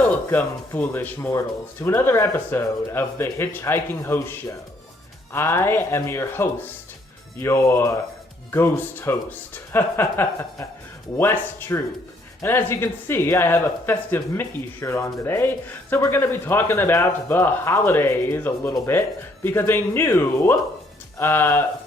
Welcome, foolish mortals, to another episode of the HitchHiking Host Show. I am your host, your ghost host, Wes Troop. And as you can see, I have a festive Mickey shirt on today, so we're going to be talking about the holidays a little bit, because a new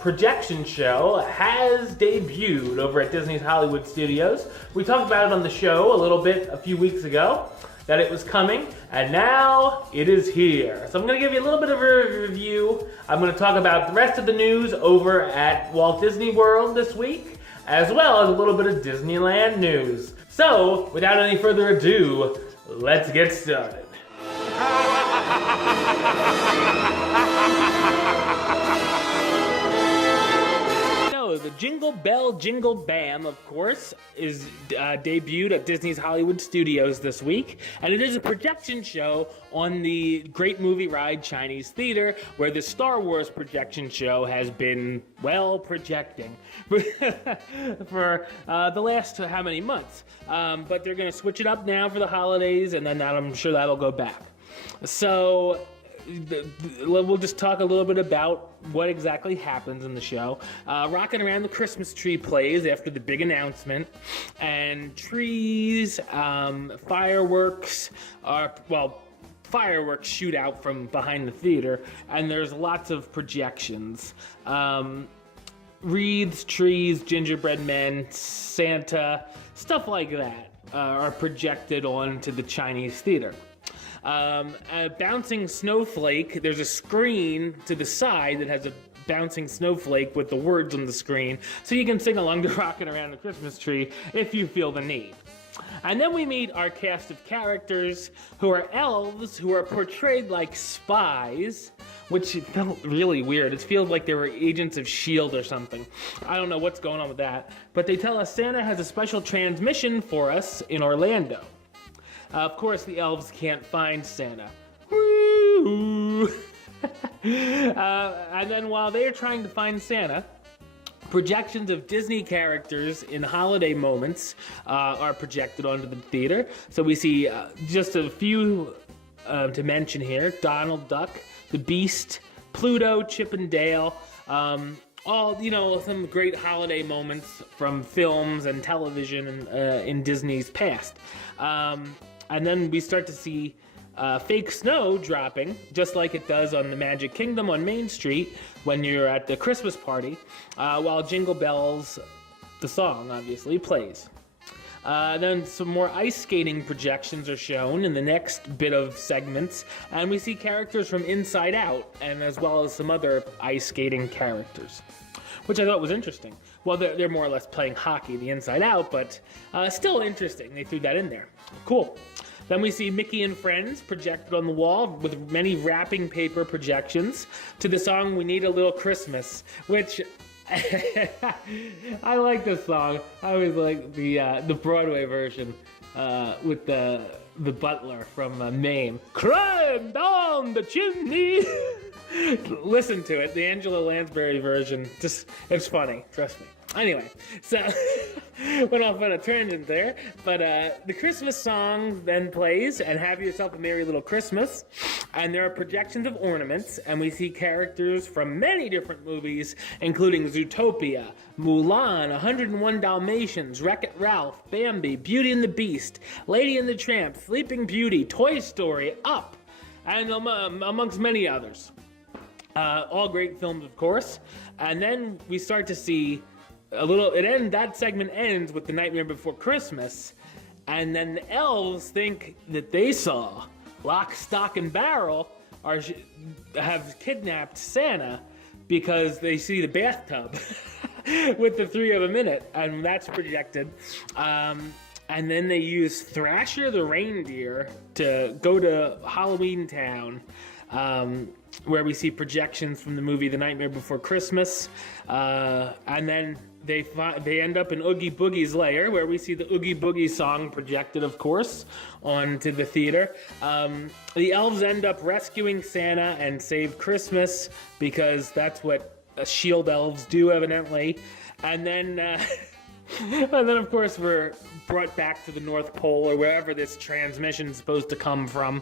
projection show has debuted over at Disney's Hollywood Studios. We talked about it on the show a little bit a few weeks ago, that it was coming, and now it is here. So I'm going to give you a little bit of a review. I'm going to talk about the rest of the news over at Walt Disney World this week, as well as a little bit of Disneyland news. So, without any further ado, let's get started. The Jingle Bell, Jingle Bam, of course, is debuted at Disney's Hollywood Studios this week, and it is a projection show on the Great Movie Ride Chinese Theater, where the Star Wars projection show has been, well, projecting for the last how many months. But they're going to switch it up now for the holidays, and then I'm sure that'll go back. So we'll just talk a little bit about what exactly happens in the show. Rocking Around the Christmas Tree plays after the big announcement, and trees, fireworks shoot out from behind the theater, and there's lots of projections. Wreaths, trees, gingerbread men, Santa, stuff like that are projected onto the Chinese theater. A bouncing snowflake, there's a screen to the side that has a bouncing snowflake with the words on the screen, so you can sing along to Rockin' Around the Christmas Tree if you feel the need. And then we meet our cast of characters who are elves who are portrayed like spies, which felt really weird. It feels like they were agents of S.H.I.E.L.D. or something. I don't know what's going on with that. But they tell us Santa has a special transmission for us in Orlando. Of course, the elves can't find Santa. And then while they're trying to find Santa, projections of Disney characters in holiday moments are projected onto the theater. So we see just a few to mention here: Donald Duck, the Beast, Pluto, Chip and Dale. All, some great holiday moments from films and television in Disney's past. And then we start to see fake snow dropping, just like it does on the Magic Kingdom on Main Street when you're at the Christmas party, while Jingle Bells, the song obviously, plays. Then some more ice skating projections are shown in the next bit of segments, and we see characters from Inside Out, and as well as some other ice skating characters, which I thought was interesting. Well, they're more or less playing hockey, the Inside Out, but still interesting. They threw that in there. Cool. Then we see Mickey and Friends projected on the wall with many wrapping paper projections to the song We Need a Little Christmas, which I like this song. I always like the Broadway version with the butler from Maine. Climb down the chimney! Listen to it, the Angela Lansbury version. It's funny, trust me. Anyway, so went off on a tangent there, but the Christmas song then plays, and Have Yourself a Merry Little Christmas, and there are projections of ornaments, and we see characters from many different movies, including Zootopia, Mulan, 101 Dalmatians, Wreck-It Ralph, Bambi, Beauty and the Beast, Lady and the Tramp, Sleeping Beauty, Toy Story, Up, and amongst many others. All great films, of course. And then we start to see that segment ends with The Nightmare Before Christmas, and then the elves think that they saw Lock, Stock, and Barrel have kidnapped Santa because they see the bathtub with the three of them in it, and that's projected. And then they use Thrasher the reindeer to go to Halloween Town, where we see projections from the movie The Nightmare Before Christmas, and then they end up in Oogie Boogie's lair, where we see the Oogie Boogie song projected, of course, onto the theater. The elves end up rescuing Santa and save Christmas, because that's what S.H.I.E.L.D. elves do, evidently. And then And then, of course, we're brought back to the North Pole, or wherever this transmission is supposed to come from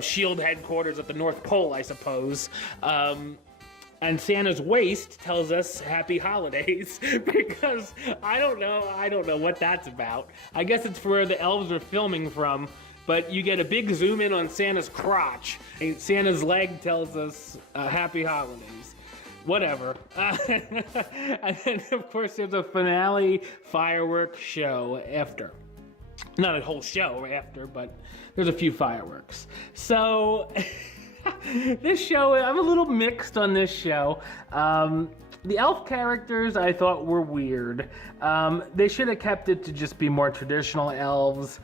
SHIELD headquarters at the North Pole, I suppose. And Santa's waist tells us Happy Holidays, because I don't know what that's about. I guess it's where the elves are filming from, but you get a big zoom in on Santa's crotch, and Santa's leg tells us Happy Holidays. Whatever. And then, of course, there's a finale fireworks show after. Not a whole show after, but there's a few fireworks. So, this show, I'm a little mixed on this show. The elf characters I thought were weird. They should have kept it to just be more traditional elves.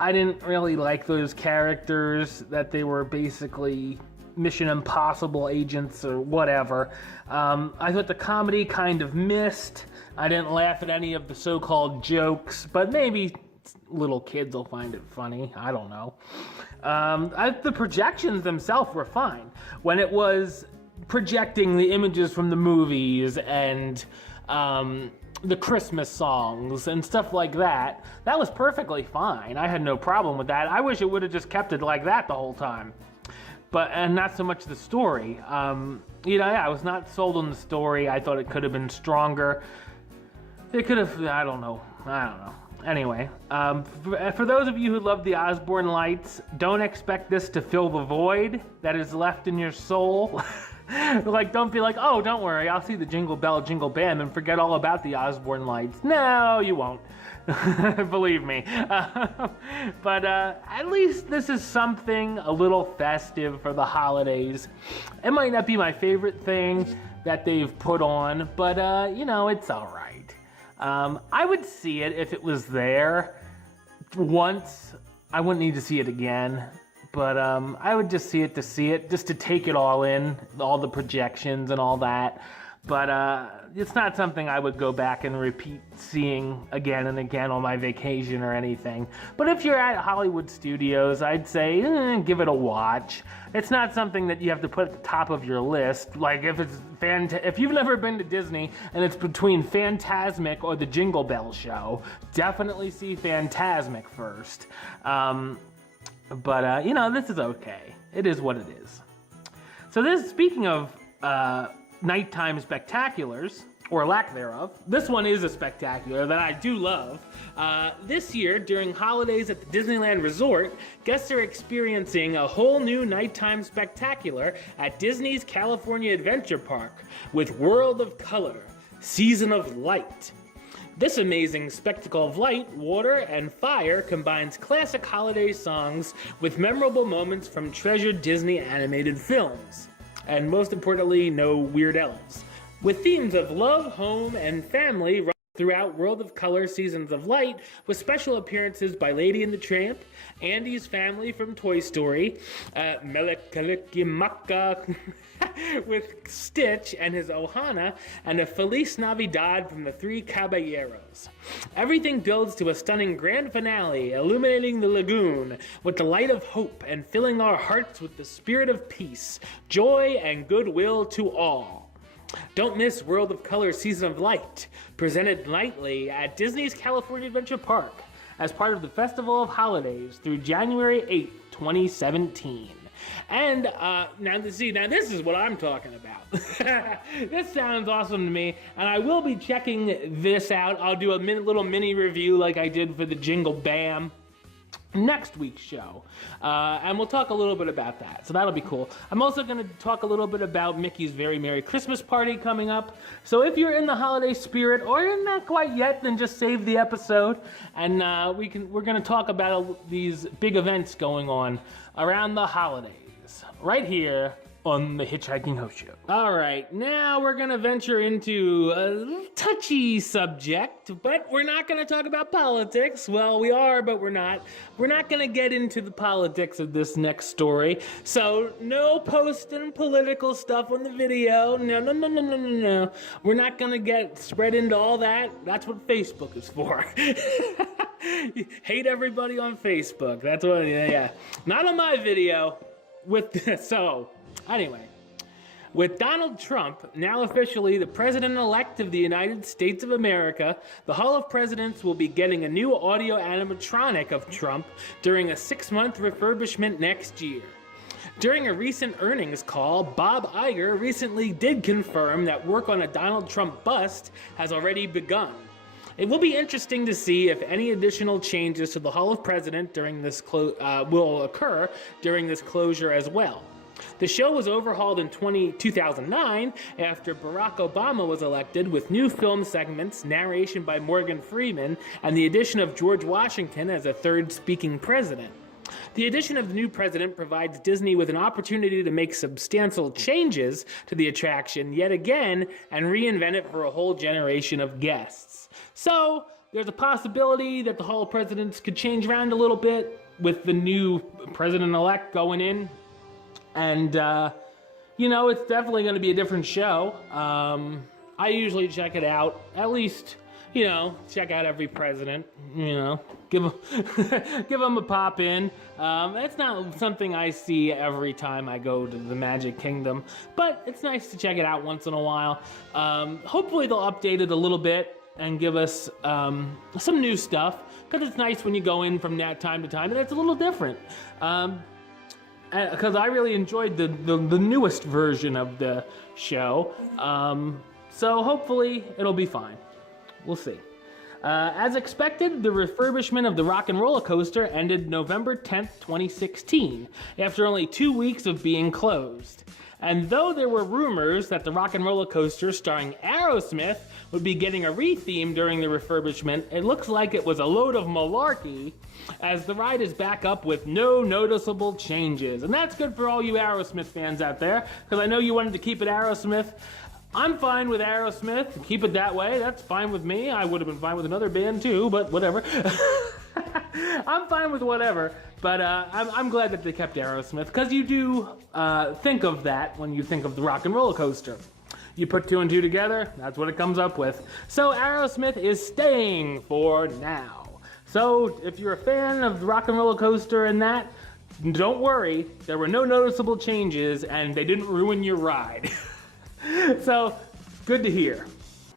I didn't really like those characters, that they were basically Mission Impossible agents or whatever. I thought the comedy kind of missed. I didn't laugh at any of the so-called jokes, but maybe little kids will find it funny. I don't know. The projections themselves were fine. When it was projecting the images from the movies and the Christmas songs and stuff like that, that was perfectly fine. I had no problem with that. I wish it would have just kept it like that the whole time. And not so much the story. I was not sold on the story. I thought it could have been stronger. It could have, I don't know. Anyway, for those of you who love the Osborne lights, don't expect this to fill the void that is left in your soul. Like, don't be like, oh, don't worry, I'll see the Jingle Bell, Jingle Bam, and forget all about the Osborne lights. No, you won't. Believe me. But at least this is something a little festive for the holidays. It might not be my favorite thing that they've put on, but it's all right. I would see it if it was there once. I wouldn't need to see it again, but I would just see it, just to take it all in, all the projections and all that. But it's not something I would go back and repeat seeing again and again on my vacation or anything. But if you're at Hollywood Studios, I'd say give it a watch. It's not something that you have to put at the top of your list. Like if you've never been to Disney and it's between Fantasmic or the Jingle Bell show, definitely see Fantasmic first. But this is okay. It is what it is. So speaking of nighttime spectaculars, or lack thereof, this one is a spectacular that I do love. This year, during holidays at the Disneyland Resort, guests are experiencing a whole new nighttime spectacular at Disney's California Adventure Park with World of Color, Season of Light. This amazing spectacle of light, water, and fire combines classic holiday songs with memorable moments from treasured Disney animated films. And most importantly, no weird elves. With themes of love, home, and family run throughout World of Color Seasons of Light, with special appearances by Lady and the Tramp, Andy's family from Toy Story, Melekalikimaka with Stitch and his Ohana, and a Feliz Navidad from the Three Caballeros. Everything builds to a stunning grand finale, illuminating the lagoon with the light of hope and filling our hearts with the spirit of peace, joy, and goodwill to all. Don't miss World of Color Season of Light, presented nightly at Disney's California Adventure Park as part of the Festival of Holidays through January 8th, 2017. And now this is what I'm talking about. This sounds awesome to me, and I will be checking this out. I'll do a little mini review like I did for the Jingle Bam next week's show, and we'll talk a little bit about that, so that'll be cool. I'm also going to talk a little bit about Mickey's Very Merry Christmas Party coming up, so if you're in the holiday spirit or you're not quite yet, then just save the episode, and we're going to talk about these big events going on around the holidays right here on the Hitchhiking Host Show. All right, now we're gonna venture into a touchy subject, but we're not gonna talk about politics. Well, we are, but we're not. We're not gonna get into the politics of this next story. So no posting political stuff on the video. No. We're not gonna get spread into all that. That's what Facebook is for. Hate everybody on Facebook. That's what, yeah. Not on my video. So, anyway, With Donald Trump now officially the President-elect of the United States of America, the Hall of Presidents will be getting a new audio animatronic of Trump during a 6-month refurbishment next year. During a recent earnings call, Bob Iger recently did confirm that work on a Donald Trump bust has already begun. It will be interesting to see if any additional changes to the Hall of Presidents during this will occur during this closure as well. The show was overhauled in 2009 after Barack Obama was elected, with new film segments, narration by Morgan Freeman, and the addition of George Washington as a third speaking president. The addition of the new president provides Disney with an opportunity to make substantial changes to the attraction yet again and reinvent it for a whole generation of guests. So, there's a possibility that the Hall of Presidents could change around a little bit with the new president-elect going in. And, it's definitely going to be a different show. I usually check it out, at least, check out every president, give them a pop in. That's not something I see every time I go to the Magic Kingdom, but it's nice to check it out once in a while. Hopefully they'll update it a little bit and give us some new stuff, because it's nice when you go in from that time to time and it's a little different. Because I really enjoyed the newest version of the show. So hopefully it'll be fine. We'll see. As expected, the refurbishment of the Rock and Roller Coaster ended November 10th, 2016, after only 2 weeks of being closed. And though there were rumors that the Rock and Roller Coaster starring Aerosmith would be getting a re-theme during the refurbishment, it looks like it was a load of malarkey, as the ride is back up with no noticeable changes. And that's good for all you Aerosmith fans out there, because I know you wanted to keep it Aerosmith. I'm fine with Aerosmith. Keep it that way. That's fine with me. I would have been fine with another band too, but whatever. I'm fine with whatever. But I'm glad that they kept Aerosmith, because you do think of that when you think of the Rock and Roller Coaster. You put 2 and 2 together, that's what it comes up with. So Aerosmith is staying for now. So if you're a fan of the Rock and Roller Coaster and that, don't worry. There were no noticeable changes and they didn't ruin your ride. So, good to hear.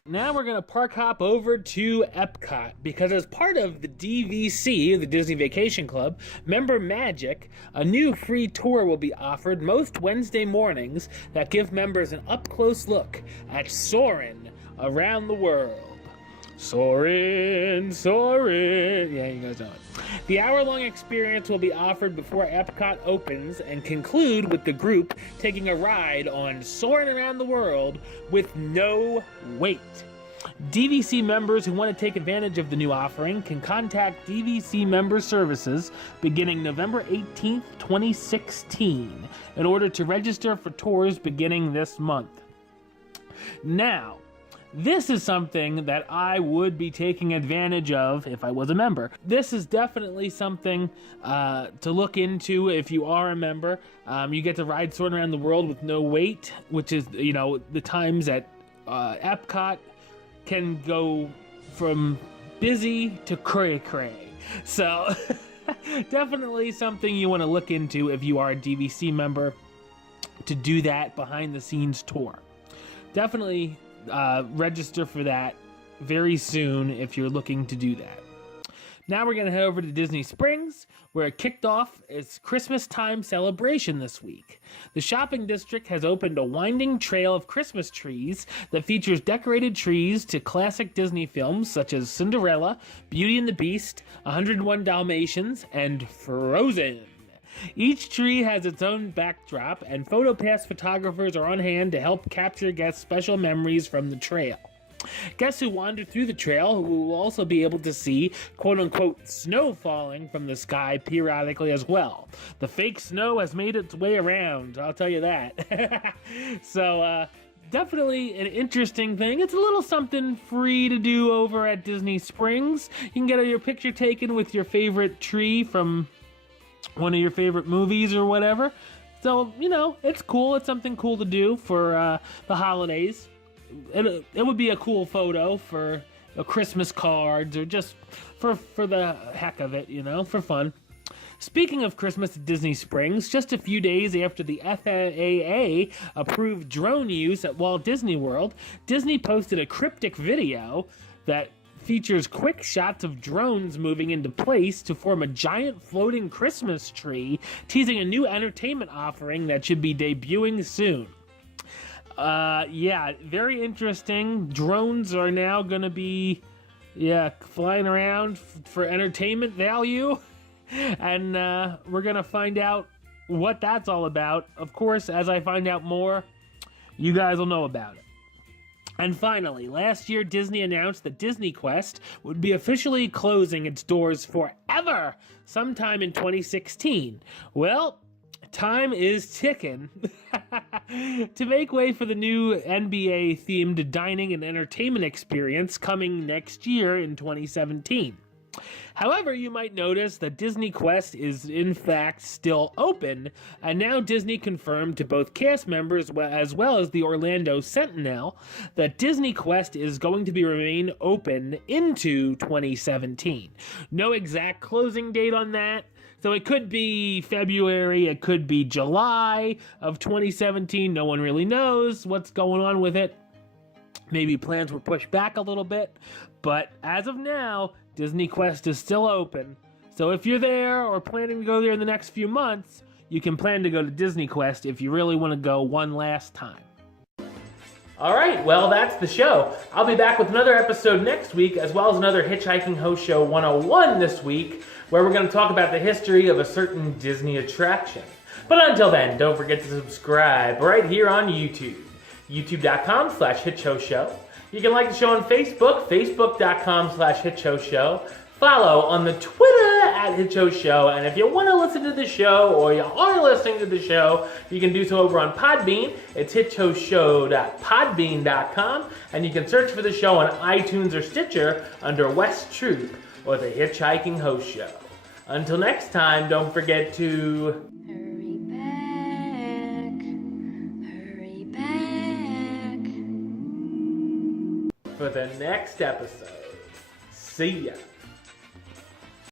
Now we're going to park hop over to Epcot, because as part of the DVC, the Disney Vacation Club, Member Magic, a new free tour will be offered most Wednesday mornings that give members an up-close look at Soarin' Around the World. Soarin', soarin'. Yeah, you guys know it. The hour-long experience will be offered before Epcot opens and conclude with the group taking a ride on Soarin' Around the World with no wait. DVC members who want to take advantage of the new offering can contact DVC Member Services beginning November 18th, 2016 in order to register for tours beginning this month. Now, this is something that I would be taking advantage of if I was a member. This is definitely something to look into if you are a member. You get to ride Soarin' Around the World with no wait, which is, the times that Epcot can go from busy to cray-cray. So, definitely something you want to look into if you are a DVC member, to do that behind-the-scenes tour. Definitely register for that very soon if you're looking to do that. Now we're going to head over to Disney Springs, where it kicked off its Christmas time celebration this week. The shopping district has opened a winding trail of Christmas trees that features decorated trees to classic Disney films such as Cinderella, Beauty and the Beast, 101 Dalmatians, and Frozen. Each tree has its own backdrop, and PhotoPass photographers are on hand to help capture guests' special memories from the trail. Guests who wander through the trail will also be able to see quote-unquote snow falling from the sky periodically as well. The fake snow has made its way around, I'll tell you that. So, definitely an interesting thing. It's a little something free to do over at Disney Springs. You can get your picture taken with your favorite tree from one of your favorite movies or whatever. So, it's cool. It's something cool to do for the holidays. It would be a cool photo for a Christmas cards, or just for the heck of it, for fun. Speaking of Christmas at Disney Springs, just a few days after the FAA approved drone use at Walt Disney World, Disney posted a cryptic video that features quick shots of drones moving into place to form a giant floating Christmas tree, teasing a new entertainment offering that should be debuting soon. Yeah, very interesting. Drones are now going to be, flying around for entertainment value. And we're going to find out what that's all about. Of course, as I find out more, you guys will know about it. And finally, last year Disney announced that DisneyQuest would be officially closing its doors forever sometime in 2016. Well, time is ticking. To make way for the new NBA-themed dining and entertainment experience coming next year in 2017. However, you might notice that DisneyQuest is in fact still open, and now Disney confirmed to both cast members as well as the Orlando Sentinel that DisneyQuest is going to remain open into 2017. No exact closing date on that, so it could be February, it could be July of 2017, no one really knows what's going on with it. Maybe plans were pushed back a little bit, but as of now, DisneyQuest is still open, so if you're there or planning to go there in the next few months, you can plan to go to DisneyQuest if you really want to go one last time. Alright, well that's the show. I'll be back with another episode next week, as well as another Hitchhiking Host Show 101 this week, where we're going to talk about the history of a certain Disney attraction. But until then, don't forget to subscribe right here on YouTube. youtube.com/HitchHostShow. You can like the show on Facebook, facebook.com/HitchHostShow. Follow on the Twitter @HitchHostShow. And if you want to listen to the show, or you are listening to the show, you can do so over on Podbean. It's hitchhostshow.podbean.com. And you can search for the show on iTunes or Stitcher under West Troop or the Hitchhiking Host Show. Until next time, don't forget to... for the next episode. See ya.